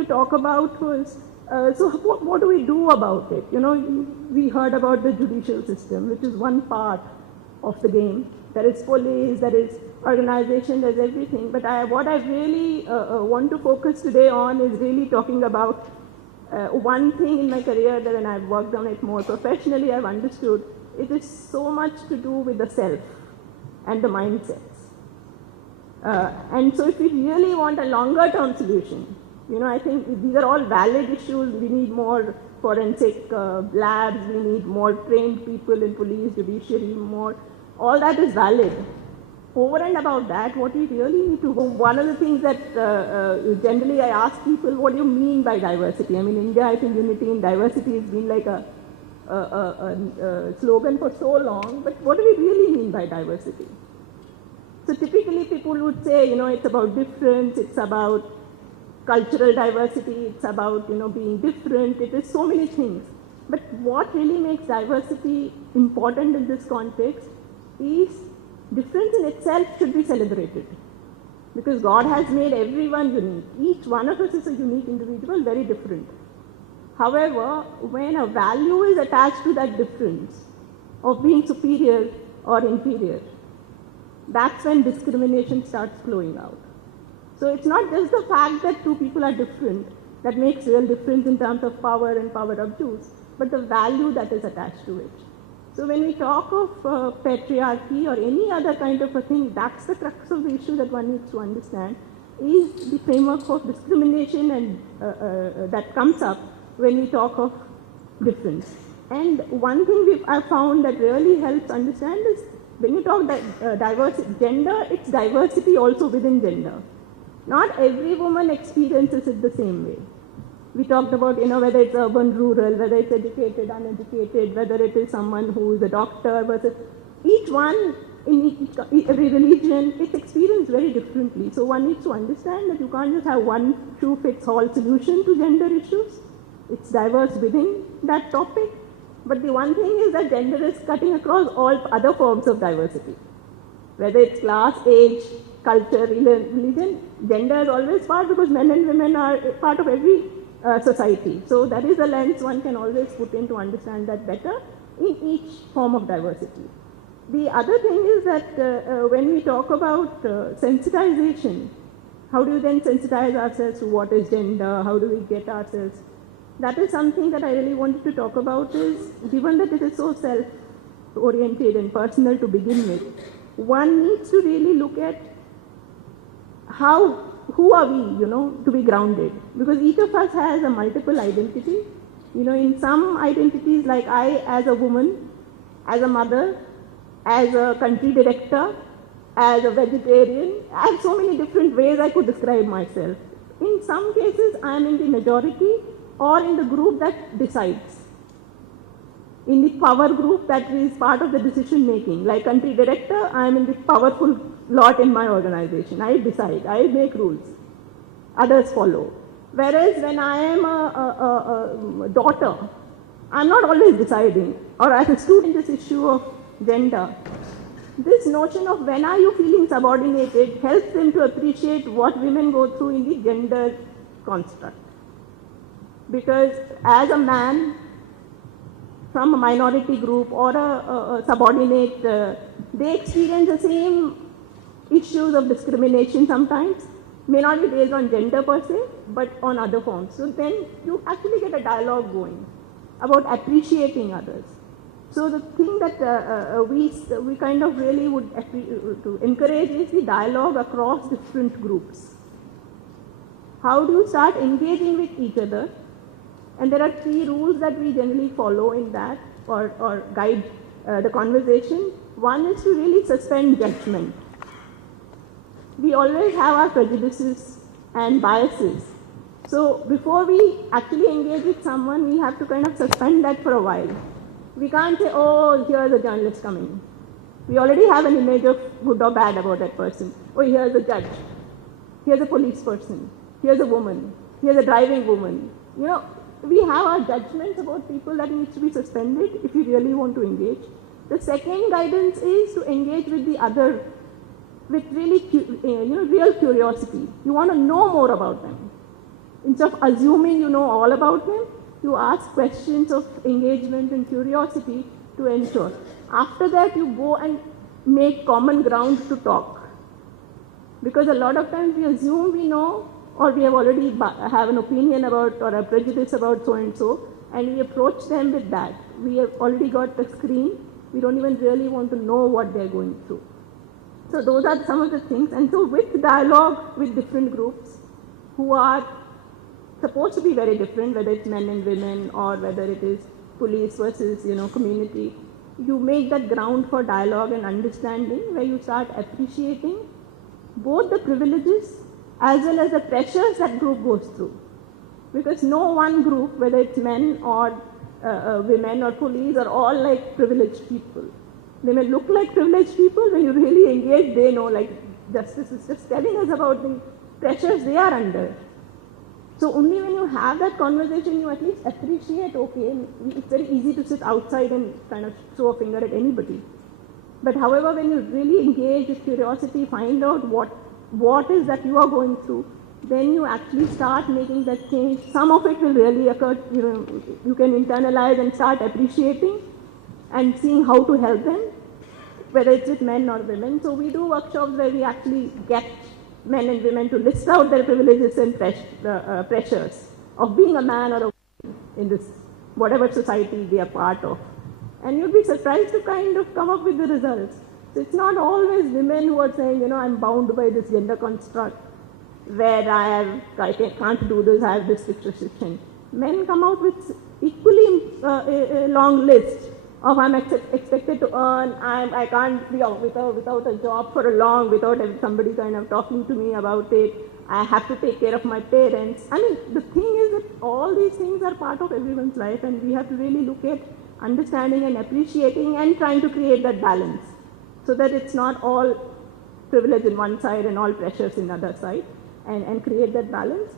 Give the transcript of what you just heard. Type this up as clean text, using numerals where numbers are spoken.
to talk about was, so what do we do about it? You know, we heard about the judicial system, which is one part of the game. There is police, there is organization, there's everything. But what I really want to focus today on is really talking about one thing in my career that when I've worked on it more professionally, I've understood it is so much to do with the self and the mindsets. And so if we really want a longer term solution, you know, I think these are all valid issues. We need more forensic labs, we need more trained people in police, judiciary, more. All that is valid. Over and about that, what we really need to, one of the things that generally I ask people, what do you mean by diversity? I mean, India, I think unity in diversity has been like a slogan for so long, but what do we really mean by diversity? So typically people would say, you know, it's about difference, it's about cultural diversity, it's about, you know, being different, it is so many things. But what really makes diversity important in this context is difference in itself should be celebrated. Because God has made everyone unique. Each one of us is a unique individual, very different. However, when a value is attached to that difference of being superior or inferior, that's when discrimination starts flowing out. So it's not just the fact that two people are different that makes real difference in terms of power and power abuse, but the value that is attached to it. So when we talk of patriarchy or any other kind of a thing, that's the crux of the issue that one needs to understand, is the framework of discrimination and that comes up when we talk of difference. And one thing I've found that really helps understand is when you talk diversity, gender, it's diversity also within gender. Not every woman experiences it the same way. We talked about, you know, whether it's urban, rural, whether it's educated, uneducated, whether it is someone who is a doctor, versus each one in every religion, it's experienced very differently. So one needs to understand that you can't just have one shoe-fits-all solution to gender issues. It's diverse within that topic. But the one thing is that gender is cutting across all other forms of diversity. Whether it's class, age, culture, religion, gender is always part because men and women are part of every society. So that is a lens one can always put in to understand that better in each form of diversity. The other thing is that when we talk about sensitization, how do you then sensitize ourselves to what is gender, how do we get ourselves? That is something that I really wanted to talk about is, given that it is so self-oriented and personal to begin with, one needs to really look at who are we, you know, to be grounded. Because each of us has a multiple identity. You know, in some identities, like I as a woman, as a mother, as a country director, as a vegetarian, I have so many different ways I could describe myself. In some cases, I am in the majority or in the group that decides. In the power group that is part of the decision making. Like country director, I am in the powerful lot in my organization. I decide, I make rules. Others follow. Whereas when I am a daughter, I'm not always deciding. Or as a student, this issue of gender. This notion of when are you feeling subordinated helps them to appreciate what women go through in the gender construct. Because as a man from a minority group or a subordinate, they experience the same issues of discrimination sometimes. May not be based on gender per se, but on other forms. So then you actually get a dialogue going about appreciating others. So the thing that we kind of really would to encourage is the dialogue across different groups. How do you start engaging with each other? And there are 3 rules that we generally follow in that or guide the conversation. One is to really suspend judgment. We always have our prejudices and biases. So before we actually engage with someone, we have to kind of suspend that for a while. We can't say, oh, here's a journalist coming. We already have an image of good or bad about that person. Oh, here's a judge. Here's a police person. Here's a woman. Here's a driving woman. You know, we have our judgments about people that needs to be suspended if we really want to engage. The second guidance is to engage with the other with really, real curiosity. You want to know more about them. Instead of assuming you know all about them, you ask questions of engagement and curiosity to ensure. After that, you go and make common ground to talk. Because a lot of times we assume we know, or we have already have an opinion about or a prejudice about so and so, and we approach them with that. We have already got the screen. We don't even really want to know what they're going through. So those are some of the things. And so with dialogue with different groups who are supposed to be very different, whether it's men and women or whether it is police versus community, you make that ground for dialogue and understanding where you start appreciating both the privileges as well as the pressures that group goes through. Because no one group, whether it's men or women or police, are all like privileged people. They may look like privileged people. When you really engage, they know, like Justice is just telling us about the pressures they are under. So only when you have that conversation, you at least appreciate, okay, it's very easy to sit outside and kind of throw a finger at anybody. But however, when you really engage with curiosity, find out what is that you are going through, then you actually start making that change. Some of it will really occur, you can internalize and start appreciating and seeing how to help them, whether it's with men or women. So we do workshops where we actually get men and women to list out their privileges and pressures of being a man or a woman in this, whatever society they are part of. And you'll be surprised to kind of come up with the results. So it's not always women who are saying, I'm bound by this gender construct where I can't do this, I have this restriction. Men come out with equally a long list of I'm expected to earn, I can't be without a job for a long, without somebody kind of talking to me about it, I have to take care of my parents. I mean, the thing is that all these things are part of everyone's life, and we have to really look at understanding and appreciating and trying to create that balance so that it's not all privilege in one side and all pressures in the other side, and create that balance.